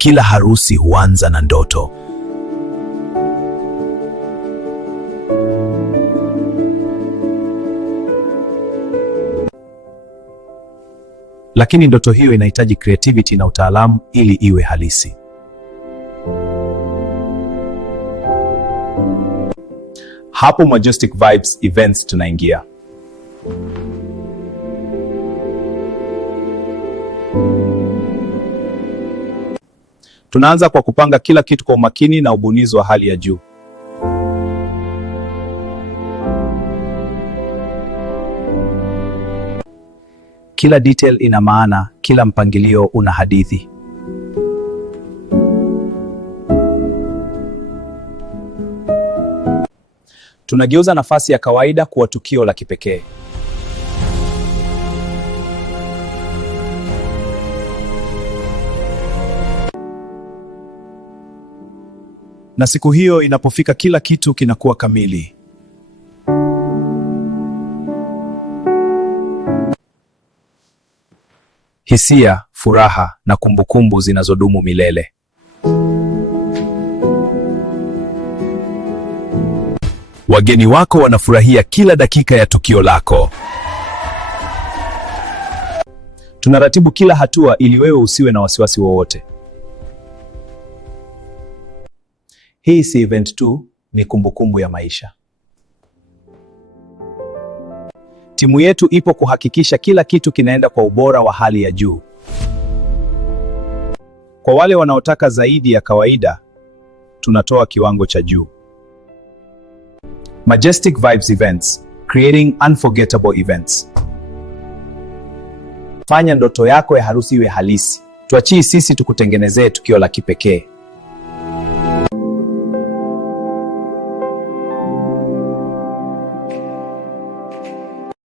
Kila harusi huanza na ndoto. Lakini ndoto hiyo inahitaji creativity na utaalamu ili iwe halisi. Hapo Majestic Vibes Events tunaingia. Tunaanza kwa kupanga kila kitu kwa umakini na ubunifu wa hali ya juu. Kila detail ina maana, kila mpangilio una hadithi. Tunageuza nafasi ya kawaida kuwa tukio la kipekee. Na siku hiyo inapofika, kila kitu kinakuwa kamili. Hisia, furaha na kumbukumbu zinazodumu milele. Wageni wako wanafurahia kila dakika ya tukio lako. Tunaratibu kila hatua ili wewe usiwe na wasiwasi wowote. Hii si event tu, ni kumbukumbu ya maisha. Timu yetu ipo kuhakikisha kila kitu kinaenda kwa ubora wa hali ya juu. Kwa wale wanaotaka zaidi ya kawaida, tunatoa kiwango cha juu. Majestic Vibes Events, creating unforgettable events. Fanya ndoto yako ya harusi iwe halisi. Tuachie sisi tukutengenezee tukio la kipekee.